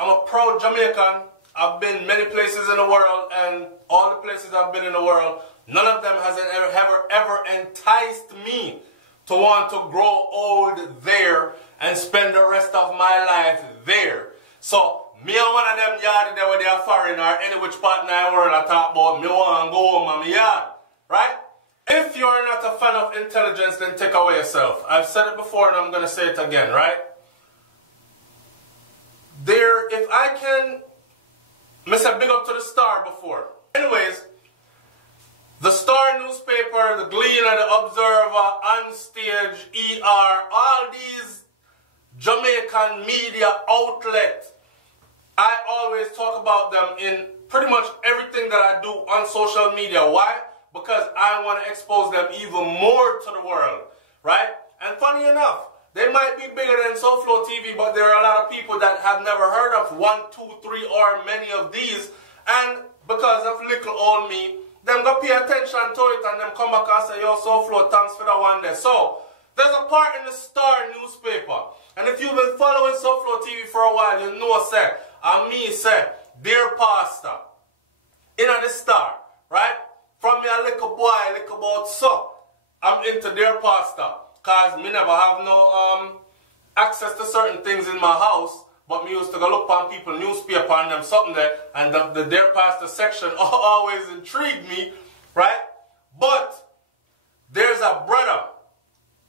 I'm a proud Jamaican. I've been many places in the world, and all the places I've been in the world, none of them has ever enticed me to want to grow old there and spend the rest of my life there. So, me and one of them yard there where they are foreign or any which part in the world I talk about, me want to go home and me yard. Right? If you're not a fan of intelligence, then take away yourself. I've said it before and I'm going to say it again, right? If I can, I said big up to the Star before. Anyways, the Star newspaper, the Gleaner, the Observer, Onstage, ER, all these Jamaican media outlets, I always talk about them in pretty much everything that I do on social media. Why? Because I want to expose them even more to the world, right? And funny enough, they might be bigger than SouFLoTV, but there are a lot of people that have never heard of 1, 2, 3, or many of these. And because of little old me, them go pay attention to it and them come back and say, yo, SouFLo, thanks for that one there. So, there's a part in the Star newspaper. And if you've been following SouFLoTV for a while, you know, say, and me say, dear pastor, in the Star, right? From me a little boy, little about so, I'm into dear pastor. Because me never have no access to certain things in my house, but me used to go look on people newspaper and them something there, and the Dear Pastor section always intrigued me, right? But there's a brother,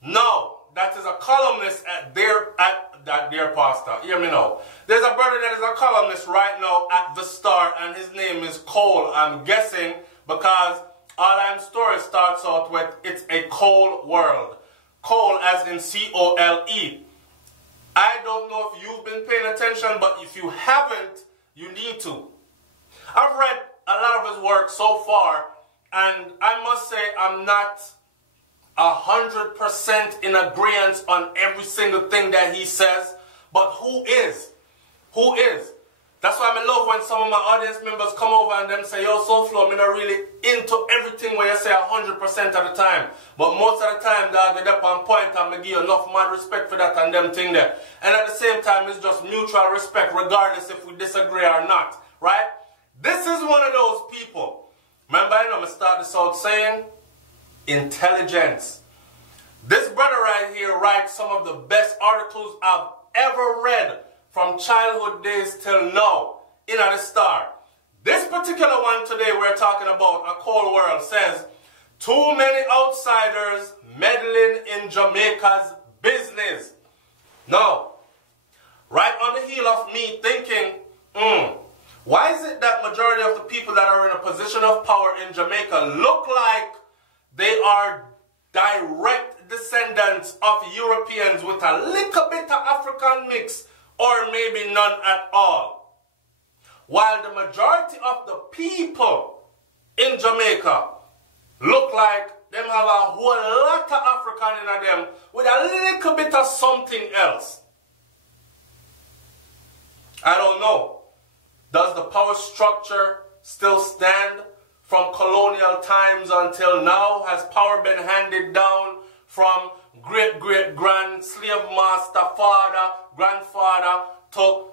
no, that is a columnist at that Dear Pastor, hear me now. There's a brother that is a columnist right now at the Star, and his name is Cole, I'm guessing, because all I'm story starts out with, it's a cold world. Cole as in C-O-L-E. I don't know if you've been paying attention, but if you haven't, you need to. I've read a lot of his work so far, and I must say I'm not 100% in agreement on every single thing that he says, but who is? Who is? That's why I love when some of my audience members come over and them say, yo, SouFLo, I'm not really into everything where you say 100% of the time. But most of the time, dog, get up on point and I give you enough mad respect for that and them thing there. And at the same time, it's just mutual respect regardless if we disagree or not. Right? This is one of those people. Remember, I'm going to start this out saying, intelligence. This brother right here writes some of the best articles I've ever read from childhood days till now in the Star. This particular one today we're talking about, A Cold World, says, too many outsiders meddling in Jamaica's business. Now, right on the heel of me thinking, why is it that majority of the people that are in a position of power in Jamaica look like they are direct descendants of Europeans with a little bit of African mix, or maybe none at all? While the majority of the people in Jamaica look like them have a whole lot of African in them with a little bit of something else. I don't know. Does the power structure still stand from colonial times until now? Has power been handed down from great-great-grand slave master, father, grandfather to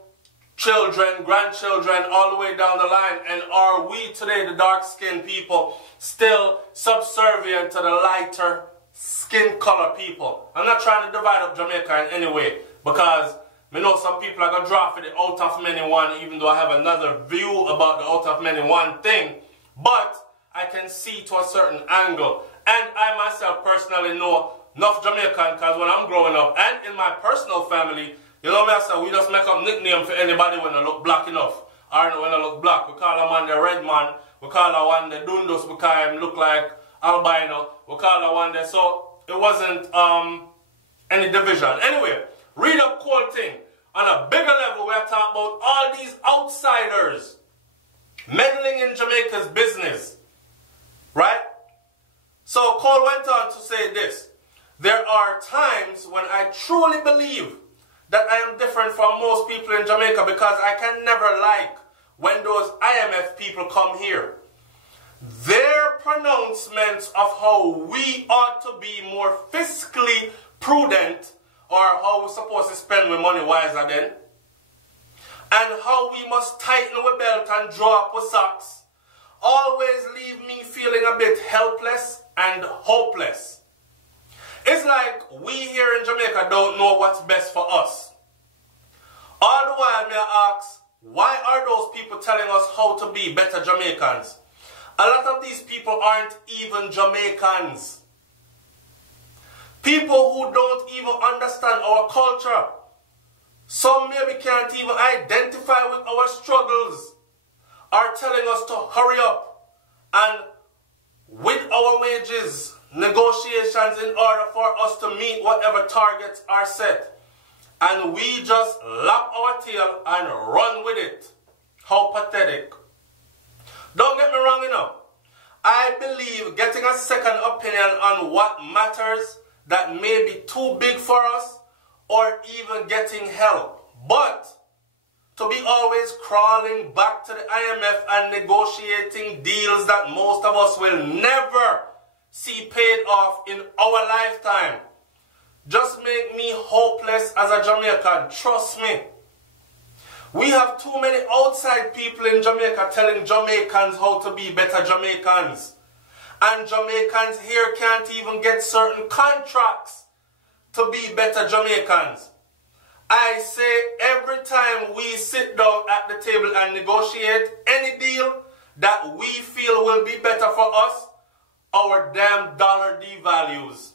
children, grandchildren, all the way down the line? And are we today, the dark-skinned people, still subservient to the lighter skin color people? I'm not trying to divide up Jamaica in any way, because I know some people are going to draw for the out of many one, even though I have another view about the out of many one thing. But I can see to a certain angle. And I myself personally know enough Jamaican, because when I'm growing up, and in my personal family, you know, master, we just make up nickname for anybody when they look black enough. Or when they look black. We call a man the red man. We call a one the Dundus because he look like albino. We call a one the, so it wasn't any division. Anyway, read up Cole thing. On a bigger level, we're talking about all these outsiders meddling in Jamaica's business. Right? So Cole went on to say this. There are times when I truly believe that I am different from most people in Jamaica, because I can never like when those IMF people come here. Their pronouncements of how we ought to be more fiscally prudent, or how we're supposed to spend our money wiser then, and how we must tighten our belt and draw up our socks always leave me feeling a bit helpless and hopeless. It's like we here in Jamaica don't know what's best for us. All the while, may I ask, why are those people telling us how to be better Jamaicans? A lot of these people aren't even Jamaicans. People who don't even understand our culture. Some maybe can't even identify with our struggles, are telling us to hurry up and with our wages, negotiations in order for us to meet whatever targets are set. And we just lap our tail and run with it. How pathetic. Don't get me wrong, you know. I believe getting a second opinion on what matters that may be too big for us, or even getting help. But to be always crawling back to the IMF and negotiating deals that most of us will never see paid off in our lifetime just make me hopeless as a Jamaican. Trust me. We have too many outside people in Jamaica telling Jamaicans how to be better Jamaicans. And Jamaicans here can't even get certain contracts to be better Jamaicans. I say every time we sit down at the table and negotiate any deal that we feel will be better for us, our damn dollar devalues.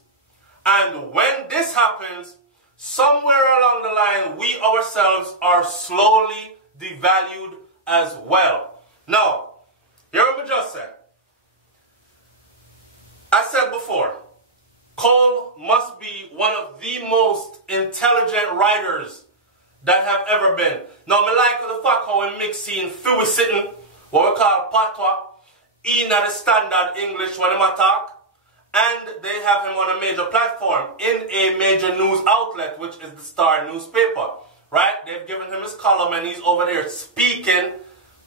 And when this happens, somewhere along the line, we ourselves are slowly devalued as well. Now, hear what I just said. I said before, Cole must be one of the most intelligent writers that have ever been. Now, I like the fact how we mix in Philly sitting, what we call patois, in the standard English when they talk, and they have him on a major platform, in a major news outlet, which is the Star newspaper, right? They've given him his column and he's over there speaking,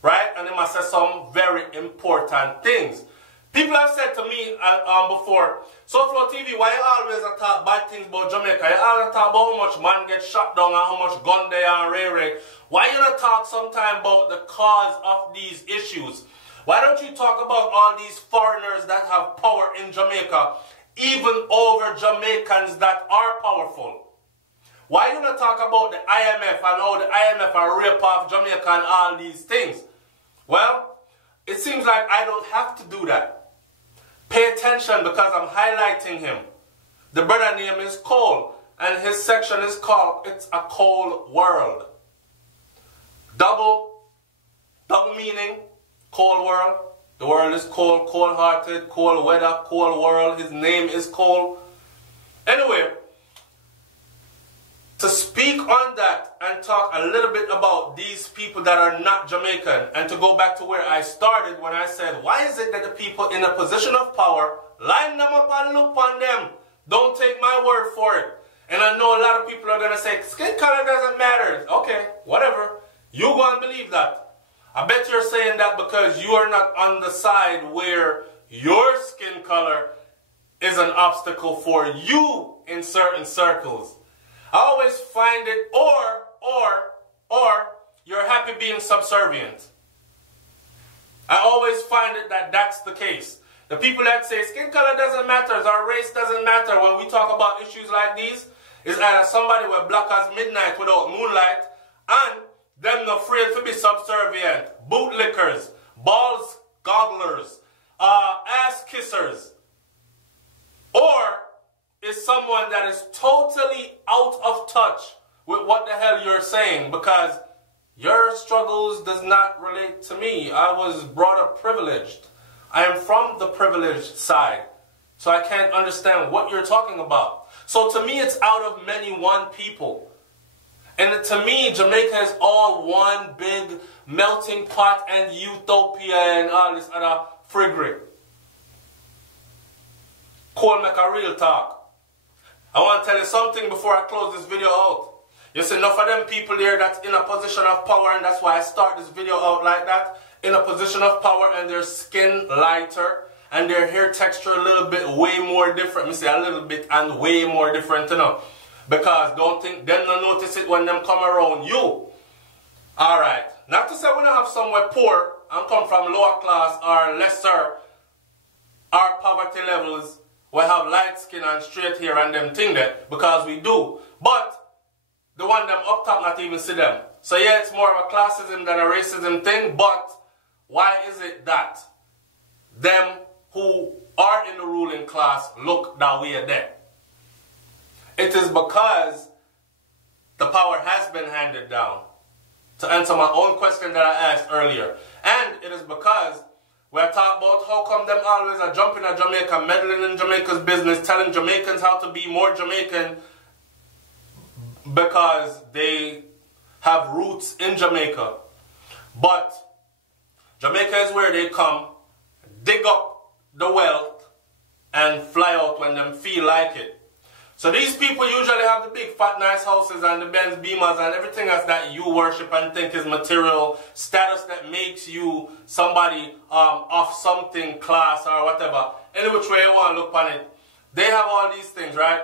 right? And he must say some very important things. People have said to me before, SouFLoTV, why you always talk bad things about Jamaica? You always talk about how much man gets shot down and how much gun they are and ray. Why you not talk sometime about the cause of these issues? Why don't you talk about all these foreigners that have power in Jamaica, even over Jamaicans that are powerful? Why you not talk about the IMF and how the IMF are rip off Jamaica and all these things? Well, it seems like I don't have to do that. Pay attention because I'm highlighting him. The brother name is Cole, and his section is called It's a Cold World. Double meaning, cold world. The world is cold, cold-hearted, cold weather, cold world. His name is Cole. Anyway, to speak on that and talk a little bit about these people that are not Jamaican, and to go back to where I started when I said, why is it that the people in a position of power, line them up and look on them? Don't take my word for it. And I know a lot of people are going to say, skin color doesn't matter. Okay, whatever. You go and believe that. I bet you're saying that because you are not on the side where your skin color is an obstacle for you in certain circles. I always find it, or you're happy being subservient. I always find it that that's the case. The people that say skin color doesn't matter, or race doesn't matter when we talk about issues like these, is either somebody with black as midnight without moonlight, and them not afraid to be subservient, bootlickers, balls gogglers, ass kissers, or is someone that is totally out of touch with what the hell you're saying, because your struggles does not relate to me. I was brought up privileged. I am from the privileged side, so I can't understand what you're talking about. So to me, it's out of many one people. And to me, Jamaica is all one big melting pot and utopia and all this other friggery. Cole make a real talk. I want to tell you something before I close this video out. You see, enough of them people here that's in a position of power, and that's why I start this video out like that, in a position of power, and their skin lighter, and their hair texture a little bit way more different. Me say a little bit and way more different, you know. Because don't think them not notice it when them come around you. Alright, not to say we don't have somewhere poor and come from lower class or lesser, our poverty levels, we have light skin and straight hair and them thing there, because we do. But the one them up top not even see them. So yeah, it's more of a classism than a racism thing, but why is it that them who are in the ruling class look that way there? It is because the power has been handed down. To answer my own question that I asked earlier. And it is because we're talking about how come them always are jumping at Jamaica, meddling in Jamaica's business, telling Jamaicans how to be more Jamaican because they have roots in Jamaica. But Jamaica is where they come, dig up the wealth, and fly out when them feel like it. So these people usually have the big fat nice houses and the Benz Beamers and everything else that you worship and think is material status that makes you somebody of something class or whatever. Any which way you want to look on it. They have all these things, right?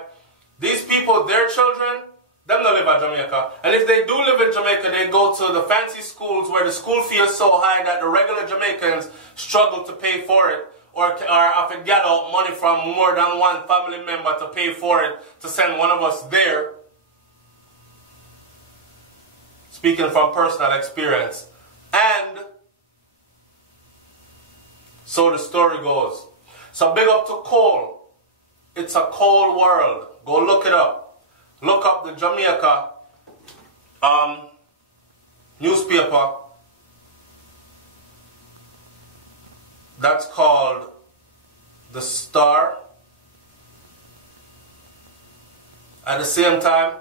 These people, their children, them don't live in Jamaica. And if they do live in Jamaica, they go to the fancy schools where the school fee is so high that the regular Jamaicans struggle to pay for it. Or have to get out money from more than one family member to pay for it, to send one of us there. Speaking from personal experience. And so the story goes. So big up to coal. It's a cold world. Go look it up. Look up the Jamaica newspaper. That's called The Star. At the same time,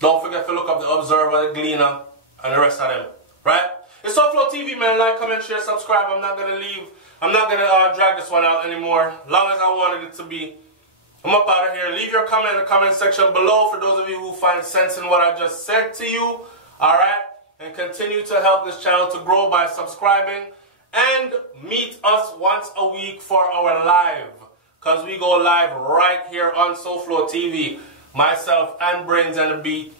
don't forget to look up The Observer, The Gleaner, and the rest of them. Right? It's SouFLoTV, man. Like, comment, share, subscribe. I'm not going to drag this one out anymore. Long as I wanted it to be. I'm up out of here. Leave your comment in the comment section below for those of you who find sense in what I just said to you. Alright? And continue to help this channel to grow by subscribing. And meet us once a week for our live. Because we go live right here on SouFLoTV. Myself and Brains and the Beat.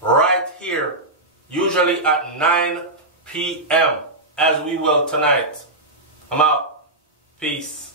Right here. Usually at 9 p.m. As we will tonight. I'm out. Peace.